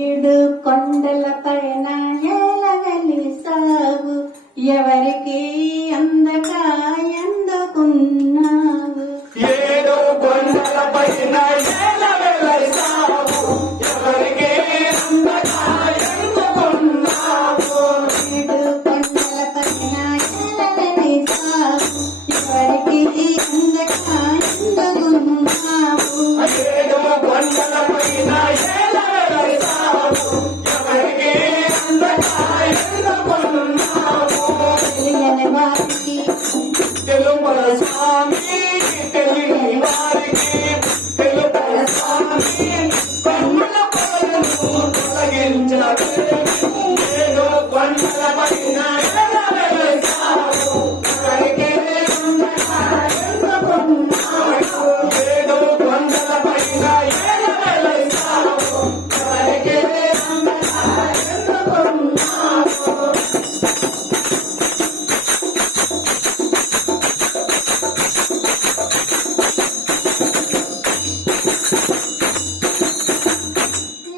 ఏడు కొండల పైన ఎలవెలిసావు, ఎవరికి అందక ఎందుకున్నావు. ఏడు కొండల పైన ఎలవెలిసావు, ఎవరికి అందక ఎందుకున్నావు. ఏడు కొండల పైన ఎలవెలిసావు, ఎవరికి అందక ఎందుకున్నావు. ఏడు కొండల పైన తెలియని వారికి తెలుపర స్వామి, తెలియని వారికి తెలుపర స్వామి, కన్నుల పొరలను తొలగించవే. ఏడు కొండల పైన ఎలవెలిసావు, ఎవరికి అందక ఎందుకున్నావు. ఏడు కొండల పైన ఎలవెలిసావు, ఎవరికి అందక ఎందుకున్నావు.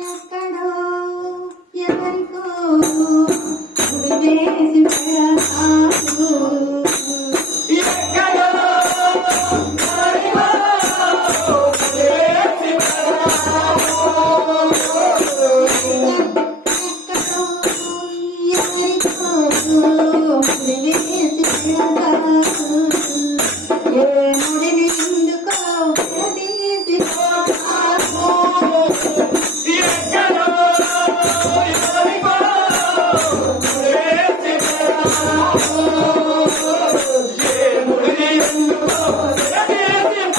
ఎక్కడో ఎవరికో గుడివేసి పెడతావు. ఎక్కడో ఎవరికో గుడివేసి పెడతావు. ఎక్కడో ఎవరికో గుడివేసి పెడతావు. ఏ ముడిని ఎందుకో తీసిపోతావు. ఎక్కడో ఎవరికో గుడివేసి పెడతావు. ఏ ముడిని ఎందుకో తీసిపోతావు.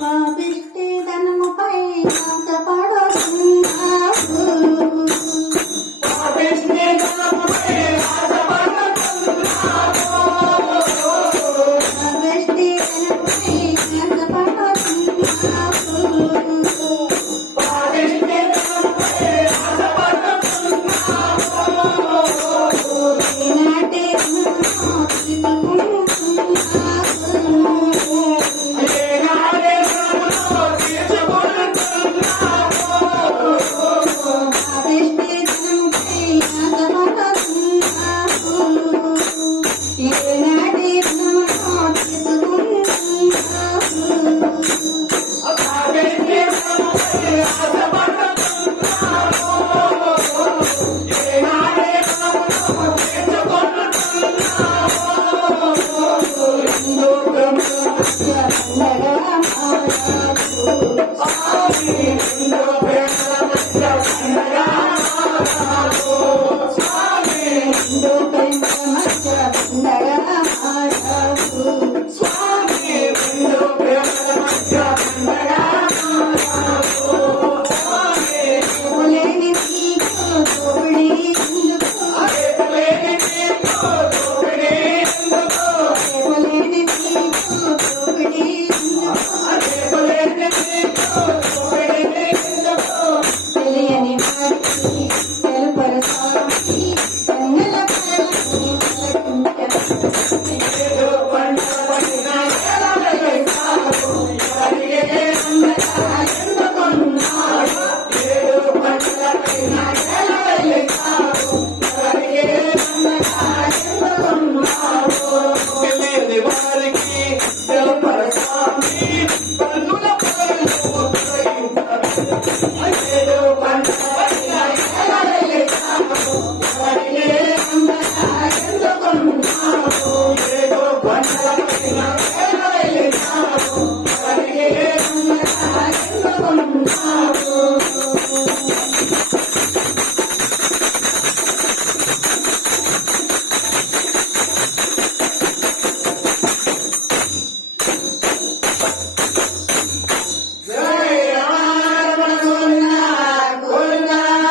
పాపిష్టి ధనముపై ఆశపడుతున్నావు. నెలపైన